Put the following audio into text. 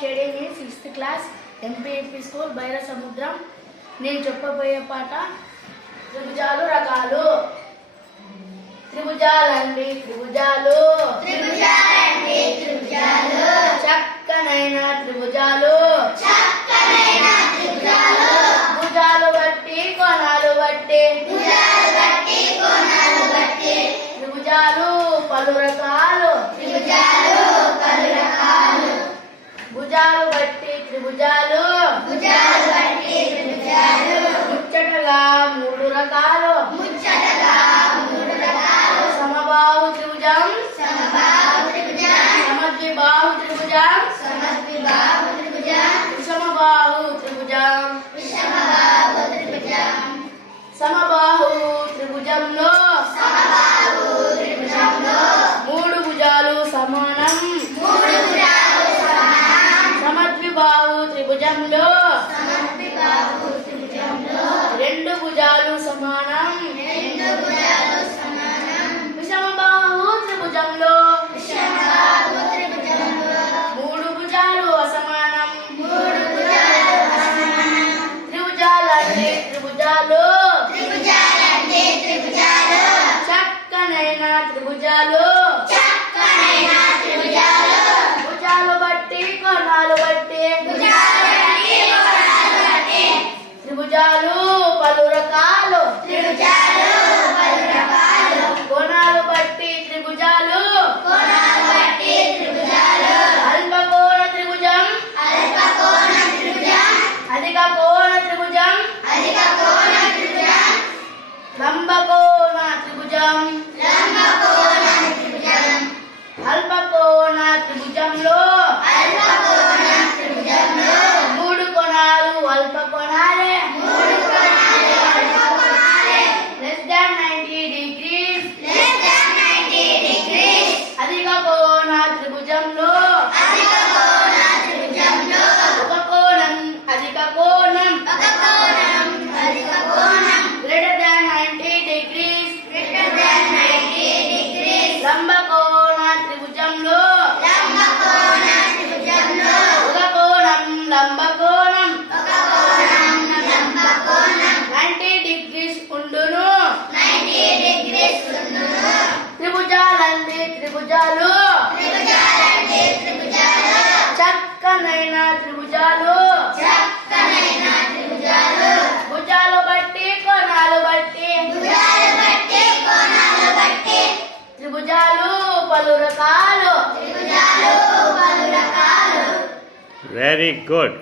షేడేని 6th class ఎంపీఎపీ school బైర సముద్రం. నేను చెప్పబోయే పాట త్రిభుజాలు రకాలు. త్రిభుజాలండి త్రిభుజాలు, త్రిభుజాలండి త్రిభుజాలు, చక్కనైన త్రిభుజాలు, చక్కనైన త్రిభుజాలు, భుజాలు బట్టి కోణాలు బట్టి, భుజాలు బట్టి కోణాలు బట్టి, త్రిభుజాలు పలు రకాలు, త్రిభుజాలు పలు రకాలు, భుజాలు బట్టి త్రిభుజాలు, భుజాలు బట్టి త్రిభుజాలు, ముచ్చటగా మూడు రకాలు, ముచ్చటగా మూడు రకాలు, సమబాహు త్రిభుజం, సమబాహు త్రిభుజం, సమద్విబాహు త్రిభుజం, సమద్విబాహు త్రిభుజం, విషమబాహు త్రిభుజం. విషమబాహు త్రిభుజం. సమబాహు త్రిభుజంలో సమబాహు త్రిభుజంలో మూడు భుజాలు సమానం, మూడు భుజాలు సమానం, సమద్విబాహు త్రిభుజంలో సమద్విబాహు త్రిభుజంలో రెండు భుజాలు సమానం, రెండు భుజాలు సమానం, విషమబాహు త్రిభుజంలో విషమబాహు త్రిభుజంలో మూడు భుజాలు అసమానం. మూడు భుజాలు అసమానం. త్రిభుజాలంటే త్రిభుజాలు, త్రిభుజాలంటే త్రిభుజాలు, చక్కనైన త్రిభుజాలు, చక్కనైన త్రిభుజాలు, భుజాలు బట్టి కోణాలు బట్టి, భుజాలు బట్టి కోణాలు బట్టి, త్రిభుజాలు పలు రకాలు, త్రిభుజాలు పలు రకాలు, కోణాలు బట్టి త్రిభుజాలు, కోణాలు బట్టి త్రిభుజాలు, అల్పకోణ త్రిభుజం, అల్పకోణ త్రిభుజం, అధిక కోణ త్రిభుజం, అధిక కోణ త్రిభుజం, లంబకోణ త్రిభుజం. లంబకోణ త్రిభుజం. అల్పకోణ త్రిభుజంలో అల్పకోణ త్రిభుజంలో మూడు కోణాలు అల్పకోణాలే, మూడు కోణాలు అల్పకోణాలే, less than 90 degrees. less than 90 degrees. అధిక కోణ త్రిభుజంలో అధిక కోణ త్రిభుజంలో ఒక కోణం అధిక కోణం, ఒక కోణం అధిక కోణం, greater than 90 degrees. greater than 90 degrees. లంబకోణ త్రిభుజంలో లంబకోణ త్రిభుజంలో ఒక కోణం లంబకోణం ఒక కోణం లంబకోణం 90 degrees ఉండును. 90 degrees ఉండును. త్రిభుజాలంటే త్రిభుజాలు, త్రిభుజాలంటే త్రిభుజాలు, చక్కనైన త్రిభుజాలు, చక్కనైన త్రిభుజాలు, భుజాలు బట్టి కోణాలు బట్టి, భుజాలు బట్టి కోణాలు బట్టి, త్రిభుజాలు పలు రకాలు. త్రిభుజాలు పలు రకాలు. Very good.